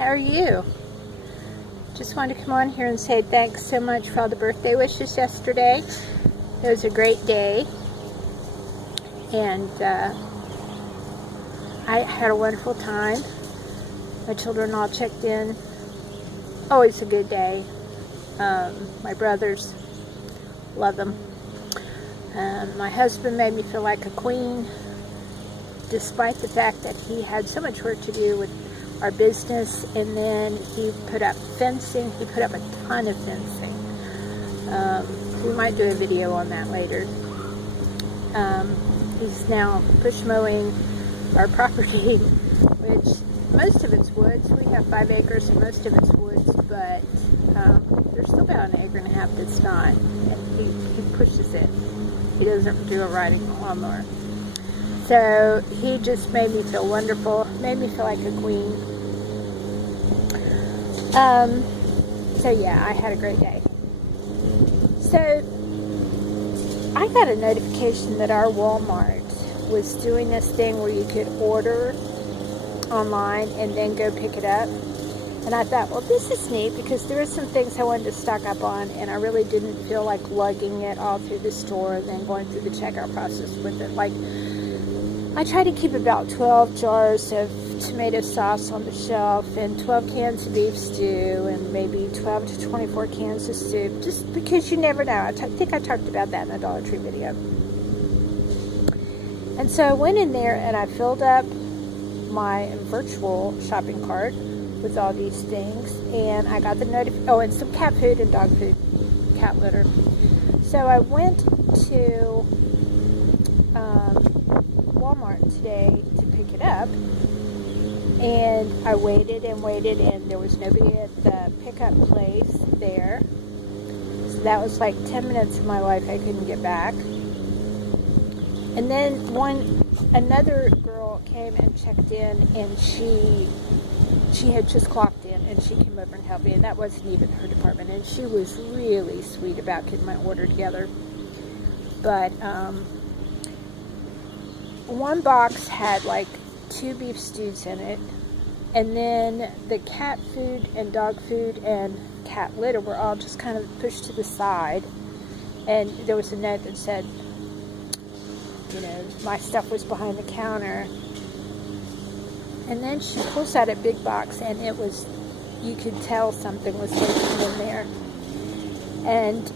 How are you? Just wanted to come on here and say thanks so much for all the birthday wishes yesterday. It was a great day, and I had a wonderful time. My children all checked in. Always a good day. My brothers, love them. My husband made me feel like a queen, despite the fact that he had so much work to do with our business, and then he put up fencing. He put up a ton of fencing. We might do a video on that later. He's now push mowing our property, which most of it's woods. We have 5 acres and most of it's woods, but there's still about 1.5 acres that's not, and he pushes it. He doesn't do a riding lawnmower. So he just made me feel wonderful, made me feel like a queen. So yeah, I had a great day. So I got a notification that our Walmart was doing this thing where you could order online and then go pick it up. And I thought, well, this is neat because there are some things I wanted to stock up on, and I really didn't feel like lugging it all through the store and then going through the checkout process with it. Like, I try to keep about 12 jars of tomato sauce on the shelf and 12 cans of beef stew and maybe 12 to 24 cans of soup, just because you never know. I think I talked about that in a Dollar Tree video. And so I went in there and I filled up my virtual shopping cart with all these things, and I got the and some cat food and dog food, cat litter. So I went to Walmart today to pick it up, and I waited and waited, and there was nobody at the pickup place there. So that was like 10 minutes of my life I couldn't get back. And then another girl came and checked in, and she had just clocked in, and she came over and helped me, and that wasn't even her department, and she was really sweet about getting my order together. But one box had like 2 beef stews in it, and then the cat food and dog food and cat litter were all just kind of pushed to the side, and there was a note that said, you know, my stuff was behind the counter. And then she pulls out a big box, and it was, you could tell something was taken in there. And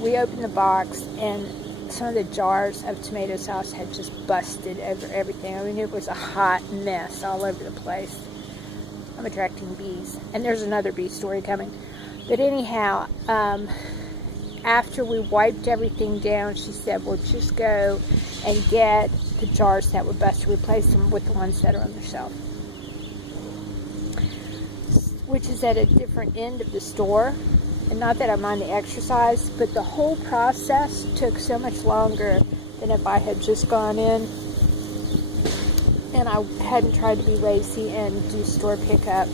we opened the box, and some of the jars of tomato sauce had just busted over everything. I mean, it was a hot mess all over the place. I'm attracting bees. And there's another bee story coming. But anyhow, after we wiped everything down, she said, well, just go and get the jars that were busted, replace them with the ones that are on the shelf, which is at a different end of the store. And not that I mind the exercise, but the whole process took so much longer than if I had just gone in and I hadn't tried to be lazy and do store pickup.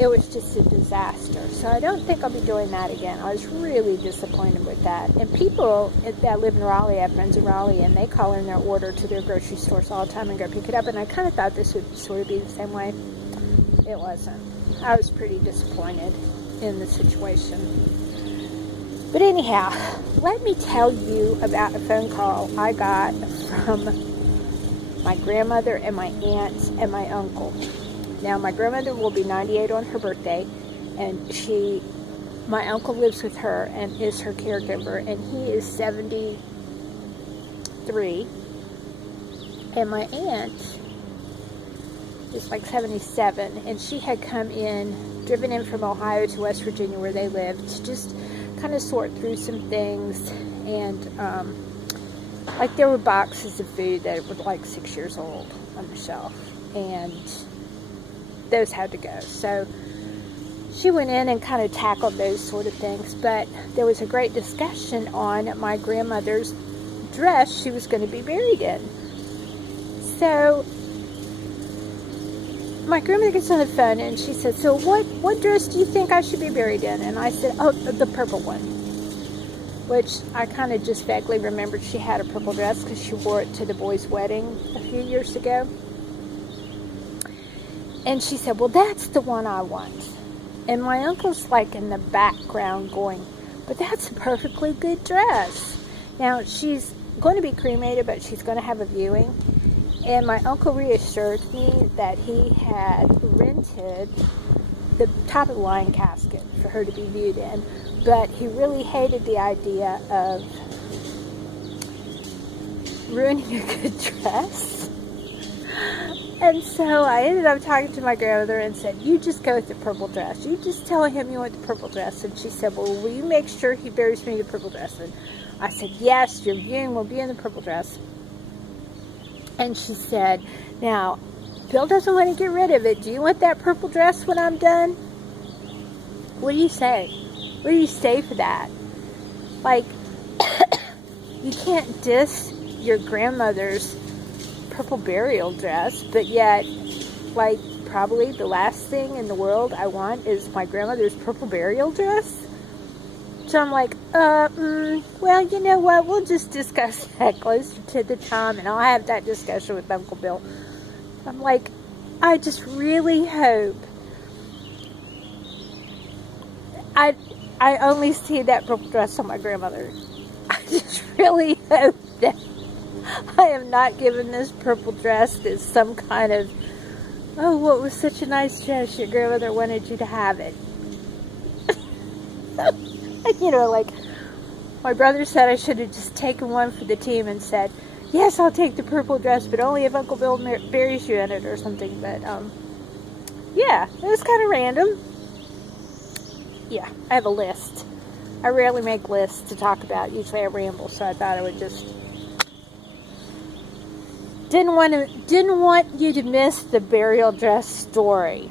It was just a disaster. So I don't think I'll be doing that again. I was really disappointed with that. And people that live in Raleigh, I have friends in Raleigh, and they call in their order to their grocery stores all the time and go pick it up. And I kind of thought this would sort of be the same way. It wasn't. I was pretty disappointed in the situation. But anyhow, let me tell you about a phone call I got from my grandmother and my aunts and my uncle. Now, my grandmother will be 98 on her birthday, and my uncle lives with her and is her caregiver, and he is 73, and my aunt is like 77, and she had driven in from Ohio to West Virginia where they lived to just kind of sort through some things, and like there were boxes of food that were like 6 years old on the shelf, and those had to go. So she went in and kind of tackled those sort of things, but there was a great discussion on my grandmother's dress she was going to be buried in. So my grandmother gets on the phone and she said, so what dress do you think I should be buried in? And I said, oh, the purple one, which I kind of just vaguely remembered she had a purple dress because she wore it to the boy's wedding a few years ago. And she said, well, that's the one I want. And my uncle's like in the background going, but that's a perfectly good dress. Now, she's going to be cremated, but she's going to have a viewing. And my uncle reassured me that he had rented the top of the line casket for her to be viewed in. But he really hated the idea of ruining a good dress. And so I ended up talking to my grandmother and said, you just go with the purple dress. You just tell him you want the purple dress. And she said, well, will you make sure he buries me in the purple dress? And I said, yes, your viewing will be in the purple dress. And she said, now, Bill doesn't want to get rid of it. Do you want that purple dress when I'm done? What do you say? What do you say for that? Like, you can't diss your grandmother's purple burial dress, but yet, like, probably the last thing in the world I want is my grandmother's purple burial dress. So I'm like, well, you know what, we'll just discuss that closer to the time, and I'll have that discussion with Uncle Bill. I'm like, I just really hope I only see that purple dress on my grandmother. I just really hope that I am not given this purple dress as some kind of, oh, what was such a nice dress, your grandmother wanted you to have it. You know, like, my brother said I should have just taken one for the team and said, yes, I'll take the purple dress, but only if Uncle Bill buries you in it or something. But, yeah, it was kind of random. Yeah, I have a list. I rarely make lists to talk about. Usually I ramble, so I thought I would just... Didn't want you to miss the burial dress story.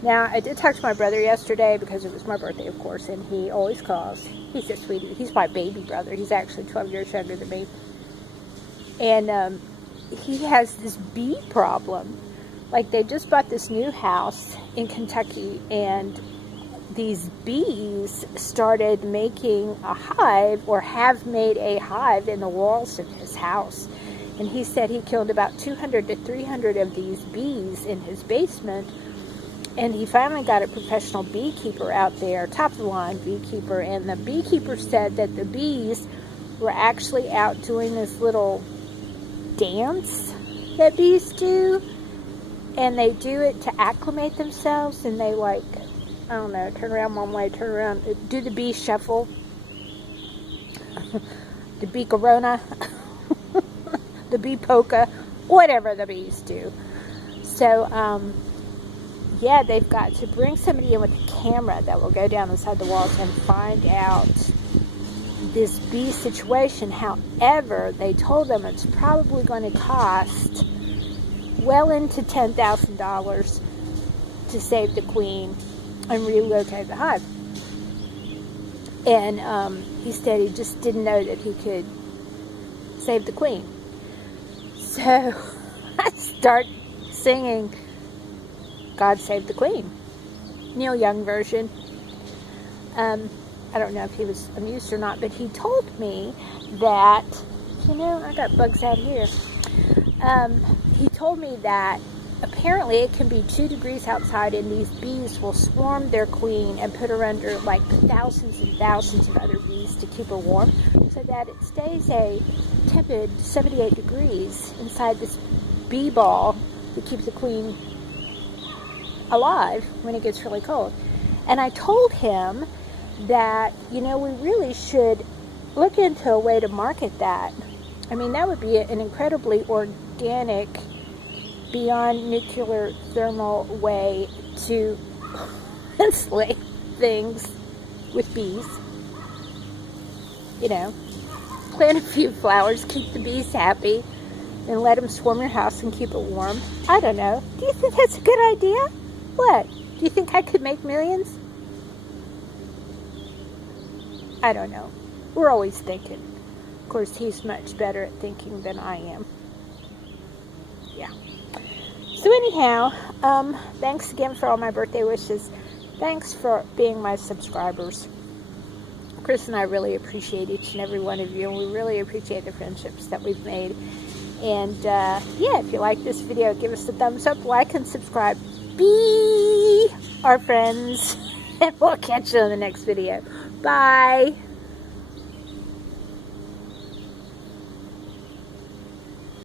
Now, I did talk to my brother yesterday because it was my birthday, of course, and he always calls. He's a sweetie. He's my baby brother. He's actually 12 years younger than me. And he has this bee problem. Like, they just bought this new house in Kentucky, and these bees started making a hive, or have made a hive in the walls of his house. And he said he killed about 200 to 300 of these bees in his basement. And he finally got a professional beekeeper out there, top-of-the-line beekeeper, and the beekeeper said that the bees were actually out doing this little dance that bees do, and they do it to acclimate themselves, and they, like, I don't know, turn around one way, turn around, do the bee shuffle, the bee corona, the bee polka, whatever the bees do. So, yeah, they've got to bring somebody in with a camera that will go down inside the walls and find out this bee situation. However, they told them it's probably going to cost well into $10,000 to save the queen and relocate the hive. And he said he just didn't know that he could save the queen. So I start singing God Save the Queen, Neil Young version. I don't know if he was amused or not, but he told me that, you know, I got bugs out here. He told me that apparently it can be 2 degrees outside, and these bees will swarm their queen and put her under like thousands and thousands of other bees to keep her warm, so that it stays a tepid 78 degrees inside this bee ball to keep the queen alive when it gets really cold. And I told him that, you know, we really should look into a way to market that. I mean, that would be an incredibly organic, beyond nuclear thermal way to insulate things with bees. You know, plant a few flowers, keep the bees happy, and let them swarm your house and keep it warm. I don't know. Do you think that's a good idea? What? Do you think I could make millions? I don't know. We're always thinking. Of course, he's much better at thinking than I am. Yeah. So anyhow, thanks again for all my birthday wishes. Thanks for being my subscribers. Chris and I really appreciate each and every one of you, and we really appreciate the friendships that we've made. And yeah, if you like this video, give us a thumbs up, like, and subscribe. be our friends. And we'll catch you in the next video. Bye.